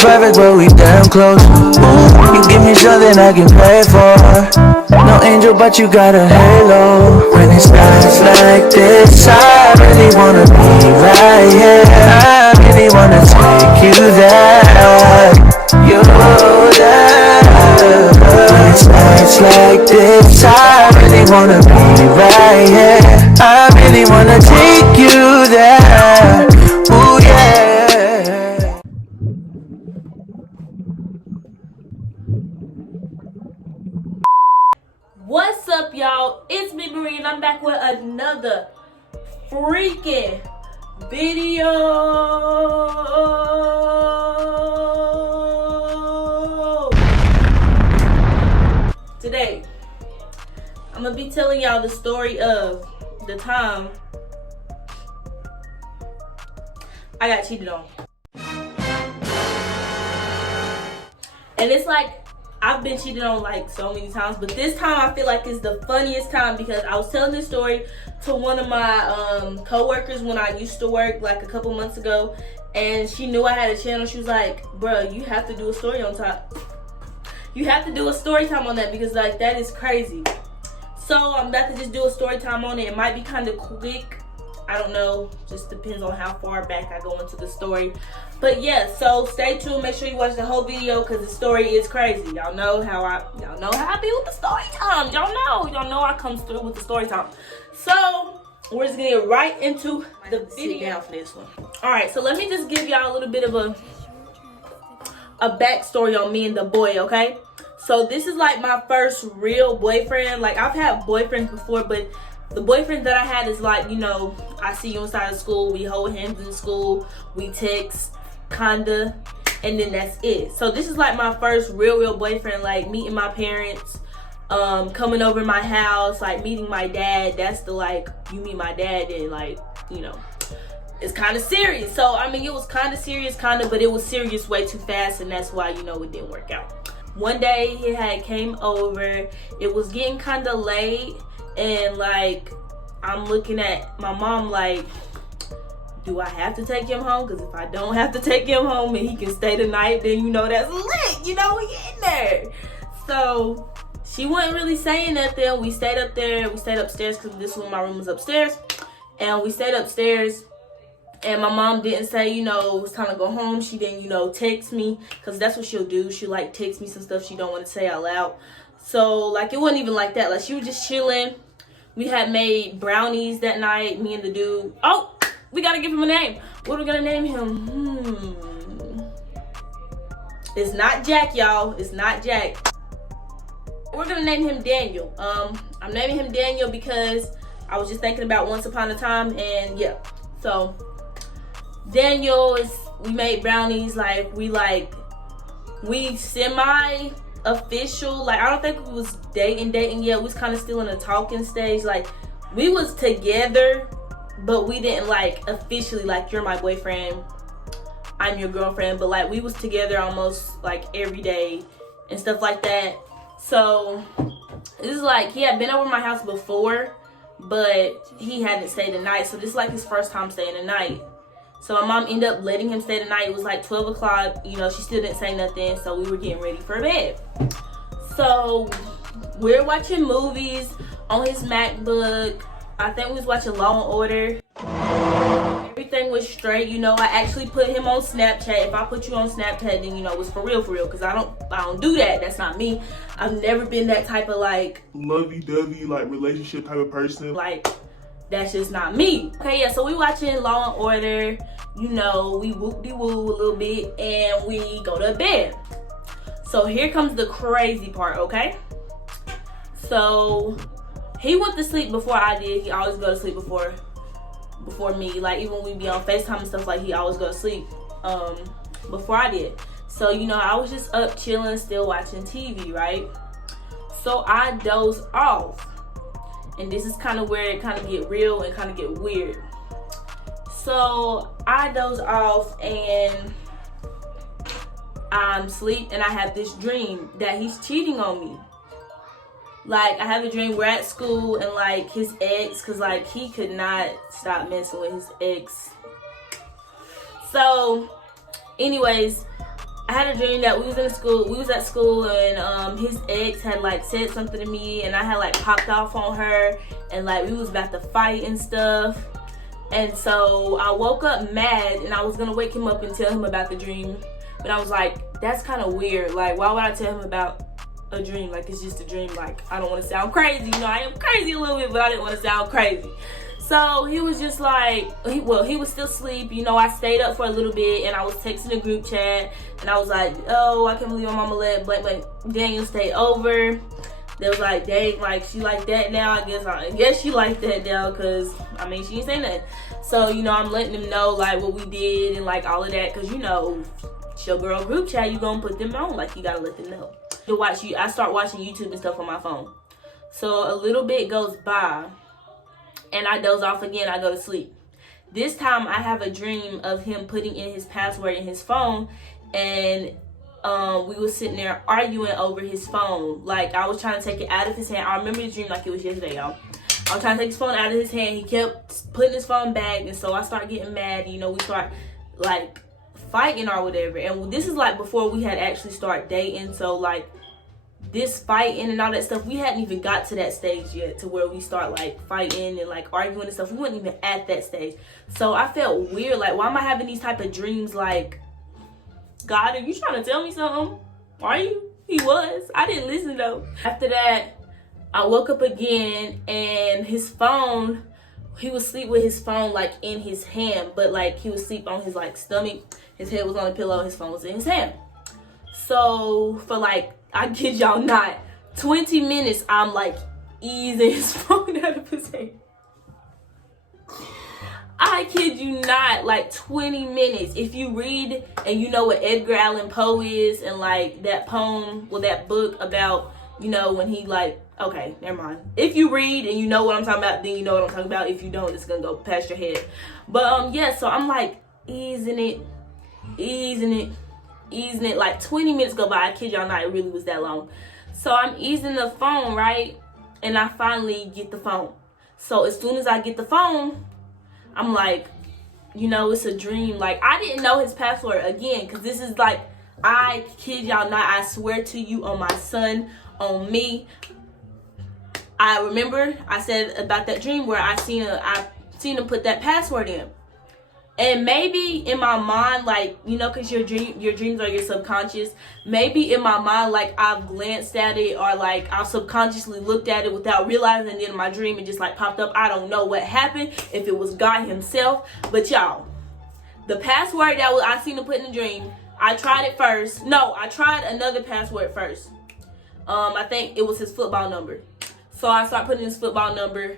perfect, but we damn close. Ooh, you give me something I can pay for. No angel, but you got a halo. When it's nights like this, I really wanna be right here. I really wanna take you there. You there. When it's nights like this, I really wanna be right here. I really wanna take you there. Ooh, yeah. What's up, y'all? It's me, Marie, and I'm back with another freaking video. Today, I'm gonna be telling y'all the story of the time I got cheated on. And it's like, I've been cheated on like so many times, but this time I feel like it's the funniest time because I was telling this story to one of my co-workers when I used to work like a couple months ago, and she knew I had a channel. She was like, bruh, you have to do a story on top. You have to do a story time on that because like that is crazy. So I'm about to just do a story time on it. It might be kind of quick. I don't know, just depends on how far back I go into the story. But yeah, so stay tuned. Make sure you watch the whole video because the story is crazy. Y'all know how I be with the story time. Y'all know I come through with the story time. So we're just gonna get right into the video for this one. All right, so let me just give y'all a little bit of a backstory on me and the boy, okay? So this is like my first real boyfriend. Like I've had boyfriends before, but the boyfriend that I had is like, you know, I see you inside of school, we hold hands in school, we text, kinda, and then that's it. So this is like my first real boyfriend, like meeting my parents, coming over my house, like meeting my dad. That's the like, you meet my dad and like, you know, it's kind of serious. So I mean, it was kind of serious, but it was serious way too fast, and that's why, you know, it didn't work out. One day he had came over, it was getting kind of late, and like I'm looking at my mom like, do I have to take him home? Because if I don't have to take him home and he can stay the night, then you know that's lit, you know, we in there. So she wasn't really saying nothing. We stayed up there, we stayed upstairs because this one, my room was upstairs, and we stayed upstairs. And my mom didn't say, you know, it was time to go home. She didn't, you know, text me, because that's what she'll do. She'll like text me some stuff she don't want to say out loud. So like it wasn't even like that. Like she was just chilling. We had made brownies that night, me and the dude. Oh, we gotta give him a name. What are we gonna name him? It's not Jack, y'all. It's not Jack. We're gonna name him Daniel. I'm naming him Daniel because I was just thinking about Once Upon a Time, and yeah. So Daniel is, we made brownies, like we semi official, like I don't think we was dating yet. We was kind of still in a talking stage. Like we was together, but we didn't like officially like, you're my boyfriend, I'm your girlfriend, but like we was together almost like every day and stuff like that. So this is like, he had been over my house before, but he hadn't stayed the night. So this is like his first time staying the night. So my mom ended up letting him stay the night. It was like 12 o'clock. You know, she still didn't say nothing. So we were getting ready for bed. So we're watching movies on his MacBook. I think we was watching Law and Order. Everything was straight. You know, I actually put him on Snapchat. If I put you on Snapchat, then, you know, it's for real. Because I don't do that. That's not me. I've never been that type of like lovey-dovey, like relationship type of person. Like, that's just not me. Okay, yeah, so we watching Law and Order, you know, we whoop-de-woo a little bit, and we go to bed. So here comes the crazy part, okay? So he went to sleep before I did. He always go to sleep before me. Like even when we be on FaceTime and stuff, like he always go to sleep before I did. So, you know, I was just up chilling, still watching TV, right? So I doze off. And this is kind of where it kind of get real and kind of get weird. So I doze off and I'm asleep, and I have this dream that he's cheating on me. Like I have a dream we're at school, and like his ex, cause like he could not stop messing with his ex. So anyways, I had a dream that we was at school, and his ex had like said something to me, and I had like popped off on her, and like we was about to fight and stuff. And so I woke up mad, and I was gonna wake him up and tell him about the dream, but I was like, that's kind of weird. Like, why would I tell him about a dream? Like, it's just a dream. Like, I don't want to sound crazy. You know, I am crazy a little bit, but I didn't want to sound crazy. So he was just like, he was still asleep. You know, I stayed up for a little bit, and I was texting a group chat, and I was like, oh, I can't believe my mama let blank Daniel stay over. They was like, dang, like, she like that now. I guess she like that now, because, I mean, she ain't saying nothing. So, you know, I'm letting them know, like, what we did and, like, all of that, because, you know, it's your girl group chat, you gonna put them on. Like, you gotta let them know. I start watching YouTube and stuff on my phone. So, a little bit goes by, and I doze off again. I go to sleep. This time I have a dream of him putting in his password in his phone, and we was sitting there arguing over his phone. Like, I was trying to take it out of his hand. I remember the dream like it was yesterday, y'all. I was trying to take his phone out of his hand. He kept putting his phone back, and so I start getting mad. You know, we start like fighting or whatever. And this is like before we had actually started dating. So like, this fighting and all that stuff, we hadn't even got to that stage yet to where we start like fighting and like arguing and stuff. We weren't even at that stage. So I felt weird. Like, why am I having these type of dreams? Like, God, are you trying to tell me something? Are you? He was. I didn't listen though. After that, I woke up again, and his phone, he was asleep with his phone like in his hand, but like he was asleep on his like stomach. His head was on the pillow, his phone was in his hand. So for like, I kid y'all not, 20 minutes, I'm like easing his phone out of his hand. I kid you not, like 20 minutes. If you read and you know what Edgar Allan Poe is, and like that poem, well, that book about, you know, when he like, okay, never mind. If you read and you know what I'm talking about, then you know what I'm talking about. If you don't, it's gonna go past your head. But yeah, so I'm like easing it. Like 20 minutes go by. I kid y'all not, it really was that long. So I'm easing the phone, right? And I finally get the phone. So as soon as I get the phone, I'm like, you know, it's a dream. Like, I didn't know his password again, because this is like, I kid y'all not, I swear to you on my son, on me. I remember I said about that dream where I seen him put that password in. And maybe in my mind, like, you know, because your dreams are your subconscious. Maybe in my mind, like, I've glanced at it, or like I've subconsciously looked at it without realizing. And then in my dream, it just like popped up. I don't know what happened, if it was God himself. But y'all, the password that I seen him put in the dream, I tried it first. No, I tried another password first. I think it was his football number. So I started putting his football number.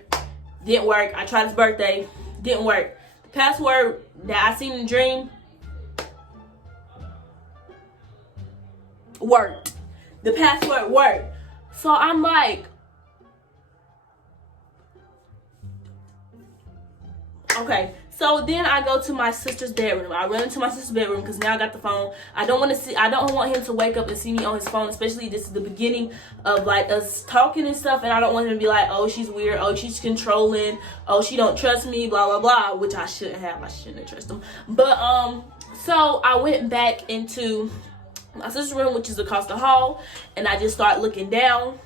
Didn't work. I tried his birthday. Didn't work. Password that I seen in the dream worked. The password worked. So I'm like, okay. So then I go to my sister's bedroom. I run into my sister's bedroom because now I got the phone. I don't want him to wake up and see me on his phone, especially this is the beginning of like us talking and stuff, and I don't want him to be like, oh, she's weird, oh, she's controlling, oh, she don't trust me, blah blah blah, which I shouldn't have. I shouldn't have trusted him. But so I went back into my sister's room, which is across the hall, and I just start looking down.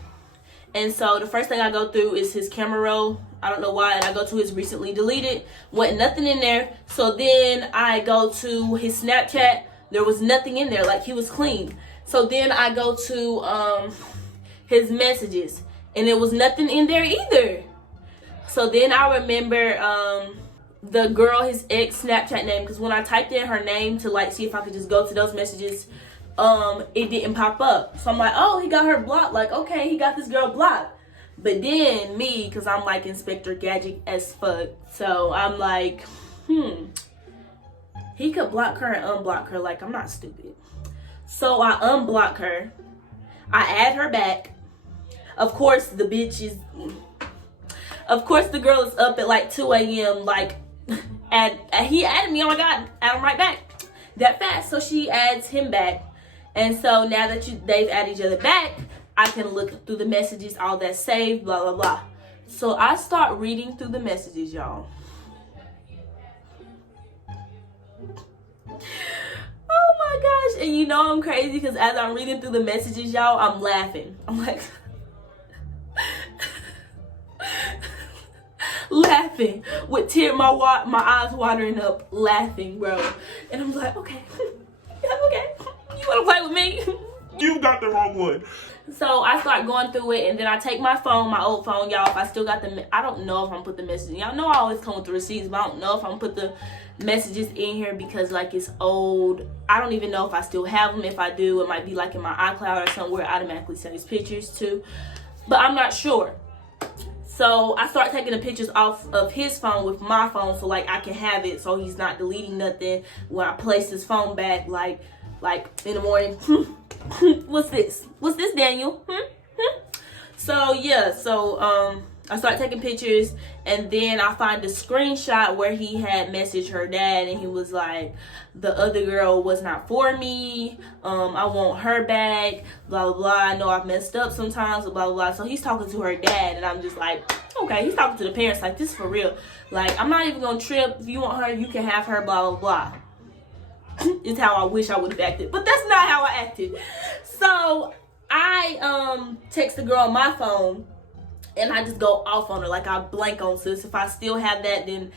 And so the first thing I go through is his camera roll. I don't know why. And I go to his recently deleted. Wasn't nothing in there. So then I go to his Snapchat. There was nothing in there. Like, he was clean. So then I go to his messages. And there was nothing in there either. So then I remember the girl, his ex Snapchat name. Because when I typed in her name to like see if I could just go to those messages, it didn't pop up. So I'm like, oh, he got her blocked. Like, okay, he got this girl blocked. But then me, because I'm like Inspector Gadget as fuck, so I'm like, he could block her and unblock her. Like, I'm not stupid. So I unblock her. I add her back. Of course, the bitch is, of course, the girl is up at like 2 a.m. Like, he added me. Oh my God, add him right back that fast. So she adds him back. And so now that they've added each other back, I can look through the messages, all that's saved, blah, blah, blah. So I start reading through the messages, y'all. Oh my gosh. And you know I'm crazy because as I'm reading through the messages, y'all, I'm laughing. I'm like laughing with my eyes watering up, laughing, bro. And I'm like, okay, okay, you wanna play with me? You got the wrong one. So I start going through it, and then I take my phone, my old phone, y'all. If I still got I don't know if I'm put the messages. Y'all know I always come with the receipts, but I don't know if I'm put the messages in here because like it's old. I don't even know if I still have them. If I do, it might be like in my iCloud or somewhere. It automatically saves pictures too, but I'm not sure. So I start taking the pictures off of his phone with my phone, so like I can have it, so he's not deleting nothing when I place his phone back. Like in the morning, what's this? What's this, Daniel? So yeah, I start taking pictures, and then I find a screenshot where he had messaged her dad, and he was like, the other girl was not for me, I want her back, blah blah blah, I know I've messed up sometimes, blah blah blah. So he's talking to her dad, and I'm just like, okay, he's talking to the parents, like, this is for real. Like, I'm not even gonna trip. If you want her, you can have her, blah blah blah. It's how I wish I would have acted, but that's not how I acted. So I text the girl on my phone, and I just go off on her. Like, I blank on sis. If I still have that, then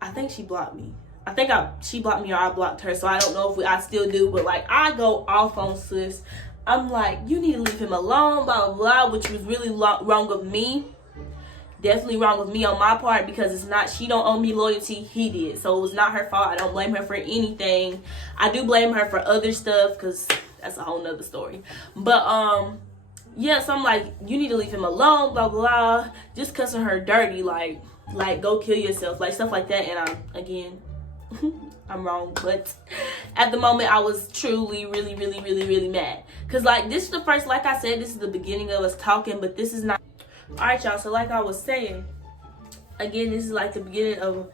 I think she blocked me. I think she blocked me or I blocked her. So I don't know if I still do, but like I go off on sis. I'm like, you need to leave him alone, blah blah blah, which was really wrong of me. Definitely wrong with me on my part, because it's not, she don't owe me loyalty, he did. So it was not her fault. I don't blame her for anything. I do blame her for other stuff, because that's a whole nother story. But yeah, so I'm like, you need to leave him alone, blah blah, just cussing her dirty, like go kill yourself, like stuff like that. And I'm wrong, but at the moment I was truly really mad, because like this is the first, like I said, this is the beginning of us talking, but this is not. All right, y'all, so like I was saying, again, this is like the beginning of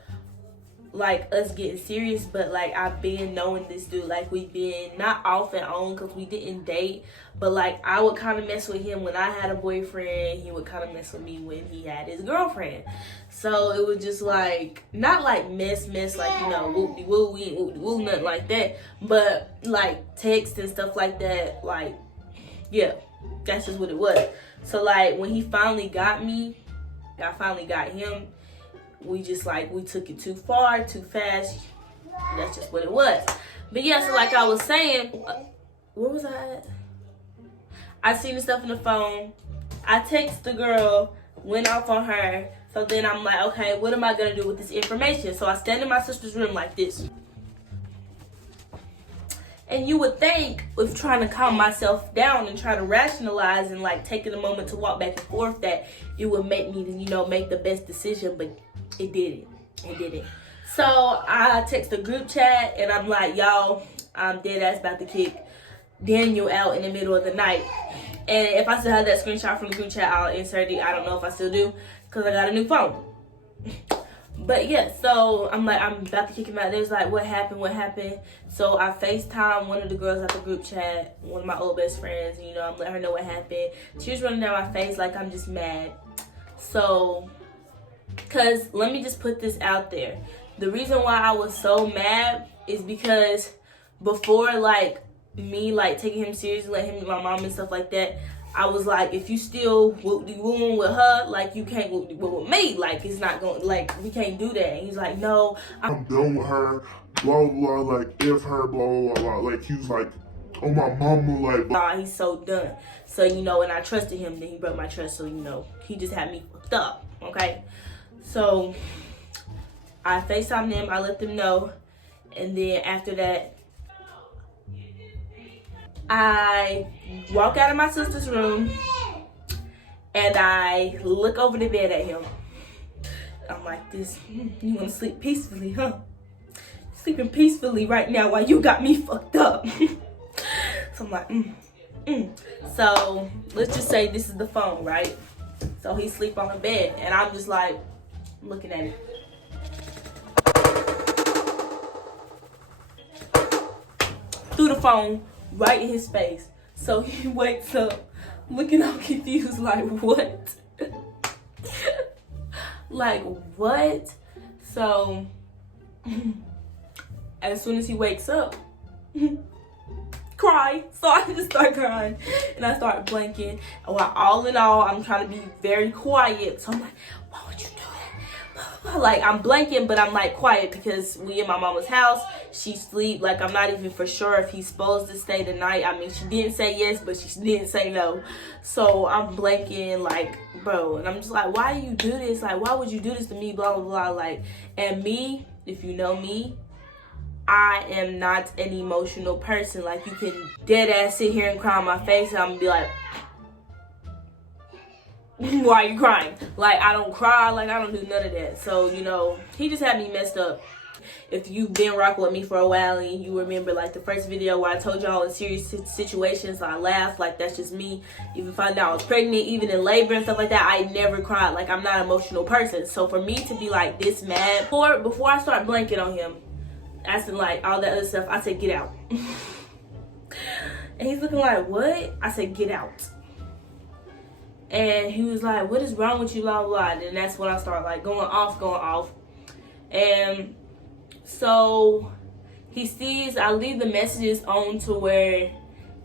like us getting serious. But like I've been knowing this dude, like we've been not off and on because we didn't date, but like I would kind of mess with him when I had a boyfriend, he would kind of mess with me when he had his girlfriend. So it was just like, not like mess like, you know, whoop-de-woo, we ain't whoop-de-woo, nothing like that, but like text and stuff like that. Like, yeah, that's just what it was. So like when he finally got me, I finally got him, we just like, we took it too far, too fast. That's just what it was. But yeah, so like I was saying, where was I at? I seen the stuff in the phone. I text the girl, went off on her. So then I'm like, okay, what am I gonna do with this information? So I stand in my sister's room like this. And you would think, with trying to calm myself down and try to rationalize and like taking a moment to walk back and forth, that it would make me, you know, make the best decision, but it didn't. It didn't. So I text a group chat and I'm like, y'all, I'm dead ass about to kick Daniel out in the middle of the night. And if I still have that screenshot from the group chat, I'll insert it. I don't know if I still do, because I got a new phone. But yeah, so I'm like, I'm about to kick him out. There's like, what happened? So I FaceTime one of the girls at the group chat, one of my old best friends, you know, I'm letting her know what happened. She was running down my face like I'm just mad. So, because let me just put this out there. The reason why I was so mad is because before like me like taking him seriously, let him meet my mom and stuff like that, I was like, if you still whoop-de-wooing with her, like, you can't whoop-de-woo with me. Like, it's not going, like, we can't do that. And he's like, no, I'm done with her, blah, blah, blah, like, F her, blah, blah, blah. Like, he was like, oh, my mama, like, blah. He's so done. So, you know, and I trusted him, then he broke my trust. So, you know, he just had me fucked up, okay? So, I FaceTimed them, I let them know. And then after that, I walk out of my sister's room and I look over the bed at him. I'm like, this, you want to sleep peacefully, huh? Sleeping peacefully right now while you got me fucked up. So I'm like, So let's just say this is the phone, right? So he sleep on the bed and I'm just like looking at it. Through the phone, right in his face. So he wakes up looking all confused, like, what? Like, what? So as soon as he wakes up, cry. So I just start crying and I start blanking. While all in all, I'm trying to be very quiet. So I'm like, why would you do that? Like, I'm blanking, but I'm like quiet because we in my mama's house. She sleep. Like, I'm not even for sure if he's supposed to stay the night. I mean, she didn't say yes, but she didn't say no. So I'm blanking, like, bro. And I'm just like, why do you do this? Like, why would you do this to me? Blah, blah, blah. Like, and me, if you know me, I am not an emotional person. Like, you can dead ass sit here and cry on my face and I'm gonna be like, why are you crying? Like, I don't cry. Like, I don't do none of that. So, you know, he just had me messed up. If you've been rocking with me for a while and you remember, like, the first video where I told y'all in serious situations I laughed, like, that's just me. Even finding out I was pregnant, even in labor and stuff like that, I never cried. Like, I'm not an emotional person. So for me to be like this mad, before I start blanking on him, asking like all that other stuff, I said, get out. And he's looking like, what? I said, get out. And he was like, what is wrong with you, blah, blah, blah. And that's when I started like going off. And so he sees I leave the messages on to where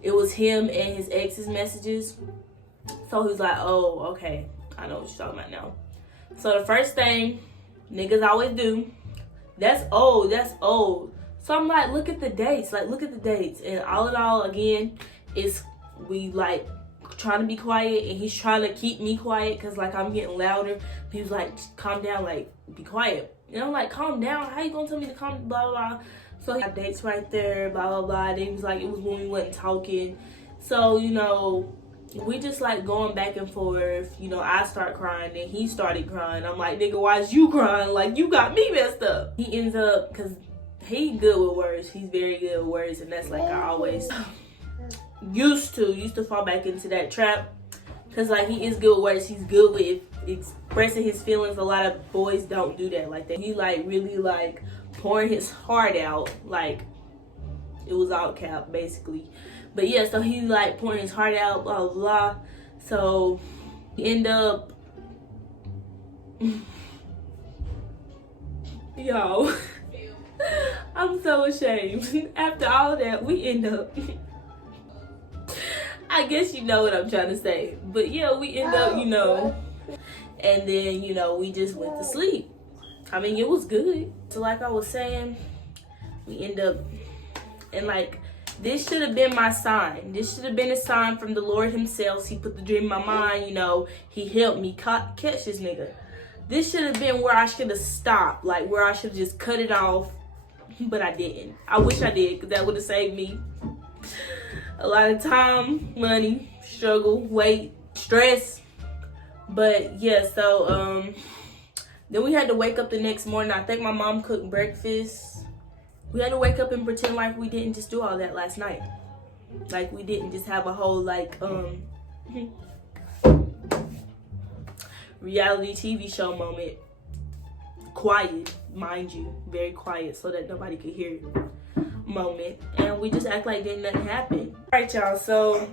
it was him and his ex's messages. So he's like, oh, okay, I know what you're talking about now. So the first thing niggas always do, that's old. So I'm like, look at the dates. And all in all, again, it's we like trying to be quiet and he's trying to keep me quiet because like I'm getting louder. He was like, calm down, like be quiet. And I'm like, calm down? How you gonna tell me to calm, blah, blah, blah. So he got dates right there, blah, blah, blah. And he was like, it was when we wasn't talking. So, you know, we just like going back and forth. You know, I start crying, then he started crying. I'm like, nigga, why is you crying? Like, you got me messed up. He ends up, because he good with words. He's very good with words. And that's like I always used to fall back into that trap. Because like he is good with words. He's good with expressing his feelings. A lot of boys don't do that like that. He like really like pouring his heart out. Like it was all cap basically. But yeah, so he like pouring his heart out, blah, blah, blah. So we end up, yo, I'm so ashamed. After all that, we end up, I guess you know what I'm trying to say. But yeah, we end up, you know, and then, you know, we just went to sleep. I mean, it was good. So like I was saying, we end up, and like, this should have been my sign. This should have been a sign from the Lord himself. He put the dream in my mind, you know. He helped me catch this nigga. This should have been where I should have stopped. Like, where I should have just cut it off. But I didn't. I wish I did, because that would have saved me a lot of time, money, struggle, weight, stress. But, yeah, so, then we had to wake up the next morning. I think my mom cooked breakfast. We had to wake up and pretend like we didn't just do all that last night. Like we didn't just have a whole like reality TV show moment. Quiet, mind you, very quiet so that nobody could hear moment. And we just act like didn't nothing happen. Alright y'all, so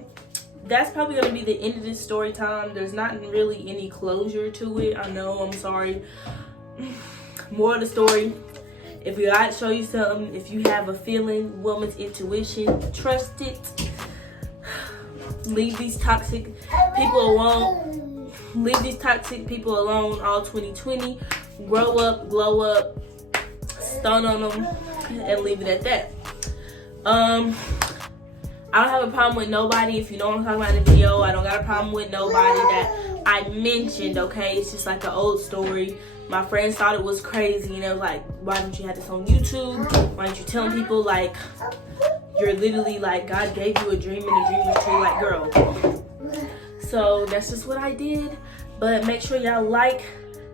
that's probably gonna be the end of this story time. There's not really any closure to it. I know, I'm sorry. More of the story. If you gotta show you something, if you have a feeling, woman's intuition, trust it. Leave these toxic people alone. Leave these toxic people alone all 2020. Grow up, glow up, stun on them, and leave it at that. I don't have a problem with nobody. If you know what I'm talking about in the video, I don't got a problem with nobody that I mentioned, okay? It's just like an old story. My friends thought it was crazy, and they was like, why don't you have this on YouTube? Why aren't you telling people, like, you're literally, like, God gave you a dream, and the dream was true, like, girl. So, that's just what I did. But make sure y'all like,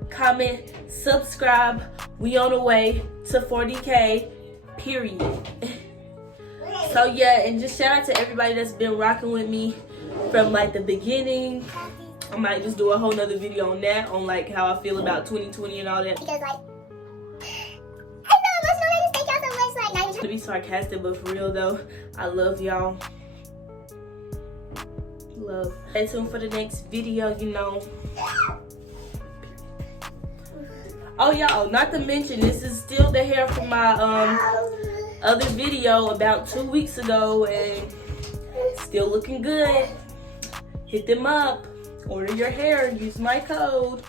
comment, subscribe. We on the way to 40K, period. So, yeah, and just shout out to everybody that's been rocking with me from, like, the beginning. I might just do a whole nother video on that, on like how I feel about 2020 and all that. Because like, I'm so emotional. I just thank y'all so much. Like, not even to be sarcastic, but for real though, I love y'all. Love. Stay tuned for the next video, you know. Oh y'all, not to mention, this is still the hair from my other video about 2 weeks ago and still looking good. Hit them up. Order your hair. Use my code.